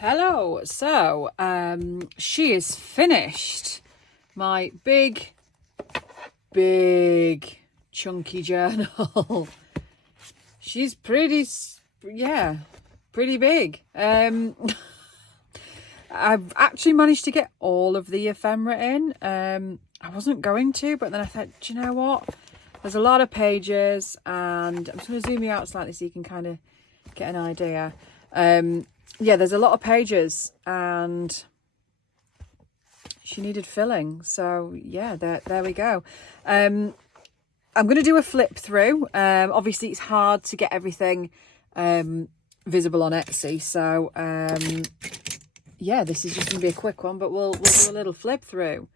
Hello. So, she is finished my big chunky journal. She's pretty big. I've actually managed to get all of the ephemera in. I wasn't going to, but then I thought, do you know what? There's a lot of pages, and I'm just going to zoom you out slightly so you can kind of get an idea. Yeah, there's a lot of pages, and she needed filling. So yeah, there we go. I'm going to do a flip through. Obviously it's hard to get everything visible on Etsy, so yeah, this is just going to be a quick one, but we'll do a little flip through.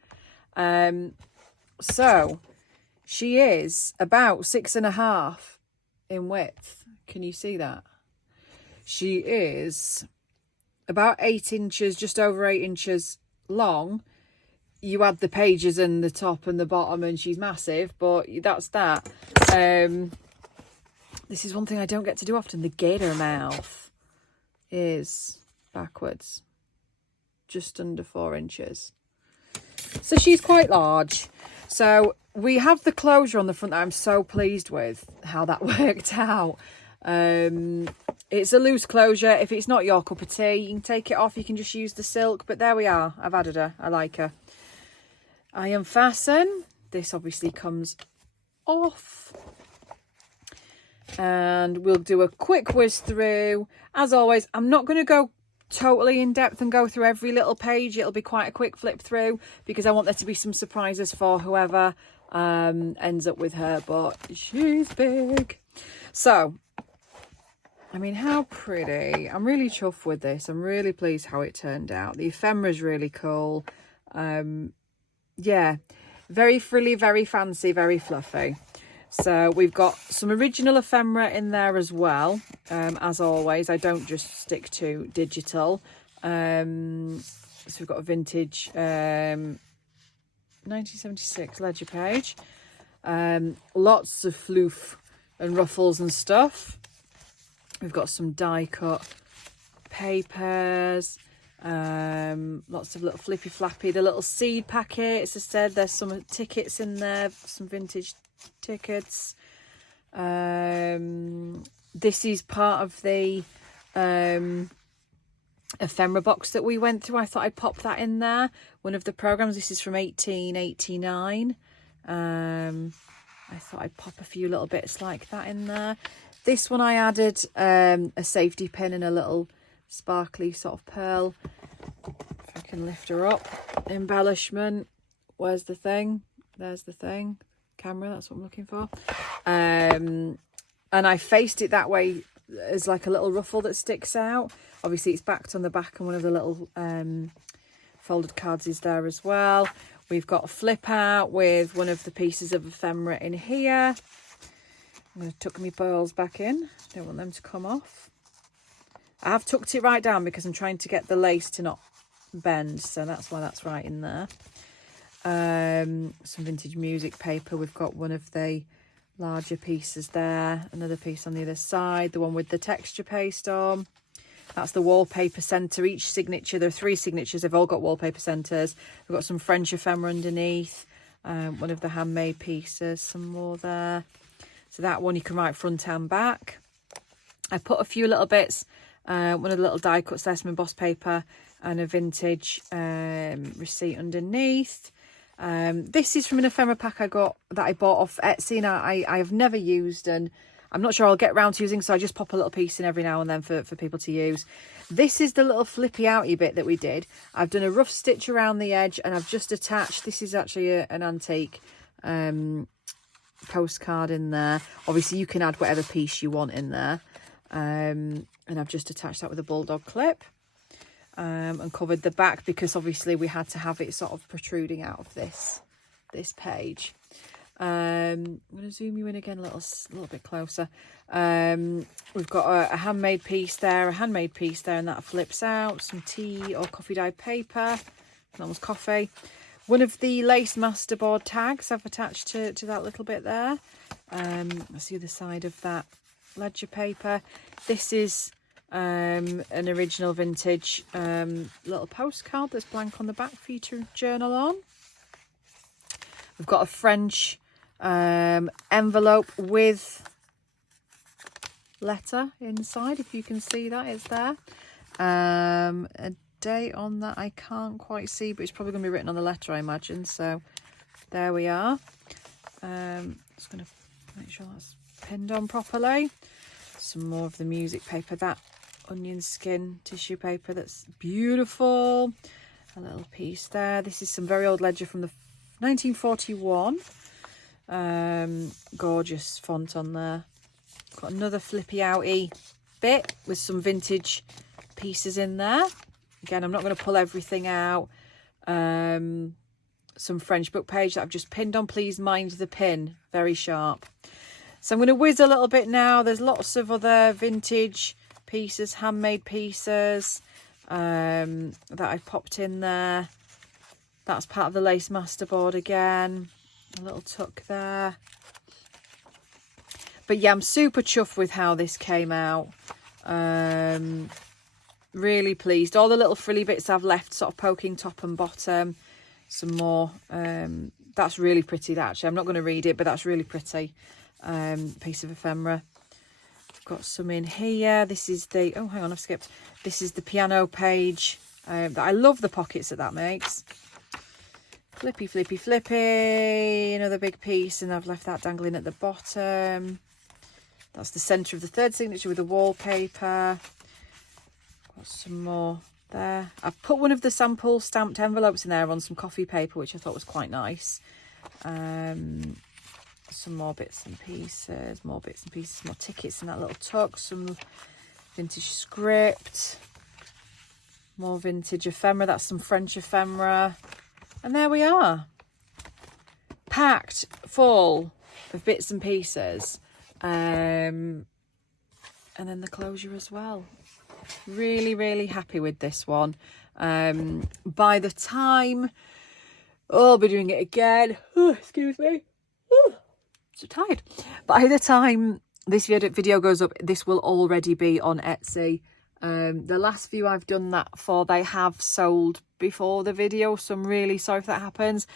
So she is about 6.5 in width. Can you see that? She is about 8 inches, just over 8 inches long. You add the pages and the top and the bottom and she's massive, but that's that. This is one thing I don't get to do often. The gator mouth is backwards, just under 4 inches. So she's quite large. So we have the closure on the front that I'm so pleased with how that worked out. It's a loose closure. If it's not your cup of tea, you can take it off. You can just use the silk, but there we are. I've added her. I like her. I unfasten. This obviously comes off. And we'll do a quick whiz through. As always, I'm not going to go totally in depth and go through every little page. It'll be quite a quick flip through because I want there to be some surprises for whoever ends up with her, but she's big. So, I mean, how pretty. I'm really chuffed with this. I'm really pleased how it turned out. The ephemera is really cool. Yeah, very frilly, very fancy, very fluffy. So we've got some original ephemera in there as well. As always, I don't just stick to digital. So we've got a vintage 1976 ledger page. Lots of floof and ruffles and stuff. We've got some die cut papers. Lots of little flippy flappy, the little seed packets. As I said, there's some tickets in there, some vintage tickets. This is part of the ephemera box that we went through. I thought I'd pop that in there. One of the programs. This is from 1889. I thought I'd pop a few little bits like that in there. This one I added a safety pin and a little sparkly sort of pearl. If I can lift her up. Embellishment. Where's the thing? There's the thing. Camera, that's what I'm looking for. And I faced it that way as like a little ruffle that sticks out. Obviously it's backed on the back, and one of the little folded cards is there as well. We've got a flip out with one of the pieces of ephemera in here. I'm going to tuck my pearls back in. Don't want them to come off. I have tucked it right down because I'm trying to get the lace to not bend, so that's why that's right in there. Some vintage music paper. We've got one of the larger pieces there, another piece on the other side, the one with the texture paste on. That's the wallpaper centre. Each signature, there are 3 signatures, they've all got wallpaper centres. We've got some French ephemera underneath, one of the handmade pieces, some more there. So that one you can write front and back. I put a few little bits, one of the little die cut sesame embossed paper and a vintage receipt underneath. This is from an ephemera pack I bought off Etsy, and I have never used, and I'm not sure I'll get round to using, so I just pop a little piece in every now and then for people to use. This is the little flippy outy bit that we did. I've done a rough stitch around the edge, and I've just attached, this is actually an antique postcard in there. Obviously you can add whatever piece you want in there, and I've just attached that with a bulldog clip. And covered the back because obviously we had to have it sort of protruding out of this page. I'm going to zoom you in again a little bit closer. We've got a handmade piece there, and that flips out. Some tea or coffee dyed paper. That was coffee. One of the lace masterboard tags I've attached to that little bit there. That's the other side of that ledger paper. This is an original vintage little postcard that's blank on the back for you to journal on. We've got a French envelope with letter inside, if you can see that, it's there. A date on that I can't quite see, but it's probably going to be written on the letter, I imagine. So there we are. Just going to make sure that's pinned on properly. Some more of the music paper, that onion skin tissue paper, that's beautiful. A little piece there. This is some very old ledger from the 1941. Gorgeous font on there. Got another flippy outy bit with some vintage pieces in there. Again, I'm not going to pull everything out. Some French book page that I've just pinned on. Please mind the pin, very sharp. So I'm going to whiz a little bit now. There's lots of other vintage pieces, handmade pieces that I've popped in there. That's part of the lace masterboard again. A little tuck there. But yeah, I'm super chuffed with how this came out. Really pleased. All the little frilly bits I've left sort of poking top and bottom. Some more. That's really pretty, that, actually. I'm not going to read it, but that's really pretty. Piece of ephemera. I've got some in here. This is the... Oh, hang on, I've skipped. This is the piano page. I love the pockets that makes. Flippy, flippy, flippy. Another big piece, and I've left that dangling at the bottom. That's the centre of the third signature with the wallpaper. Got some more there. I've put one of the sample stamped envelopes in there on some coffee paper, which I thought was quite nice. Some more bits and pieces, more tickets in that little tuck, some vintage script, more vintage ephemera. That's some French ephemera. And there we are, packed full of bits and pieces. And then the closure as well. Really, really happy with this one. By the time... Oh, I'll be doing it again. Oh, excuse me. Oh, so tired. By the time this video goes up, this will already be on Etsy. The last few I've done that for, they have sold before the video, so I'm really sorry if that happens.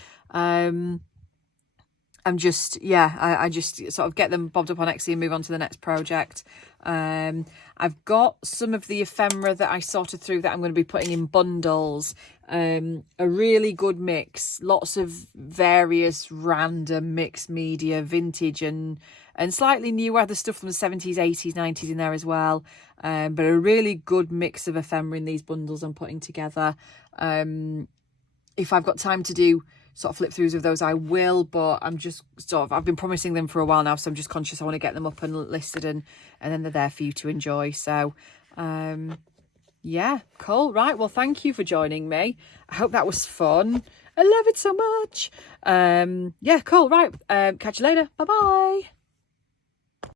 I'm just, yeah, I just sort of get them bobbed up on Etsy and move on to the next project. I've got some of the ephemera that I sorted through that I'm going to be putting in bundles. A really good mix, lots of various random mixed media, vintage and slightly newer, other stuff from the 70s, 80s, 90s in there as well. But a really good mix of ephemera in these bundles I'm putting together. If I've got time to do sort of flip throughs of those, I will, but I'm just I've been promising them for a while now, so I'm just conscious I want to get them up and listed and then they're there for you to enjoy. So yeah, cool. Right, well, thank you for joining me. I hope that was fun. I love it so much. Yeah, cool. Right, catch you later. Bye bye.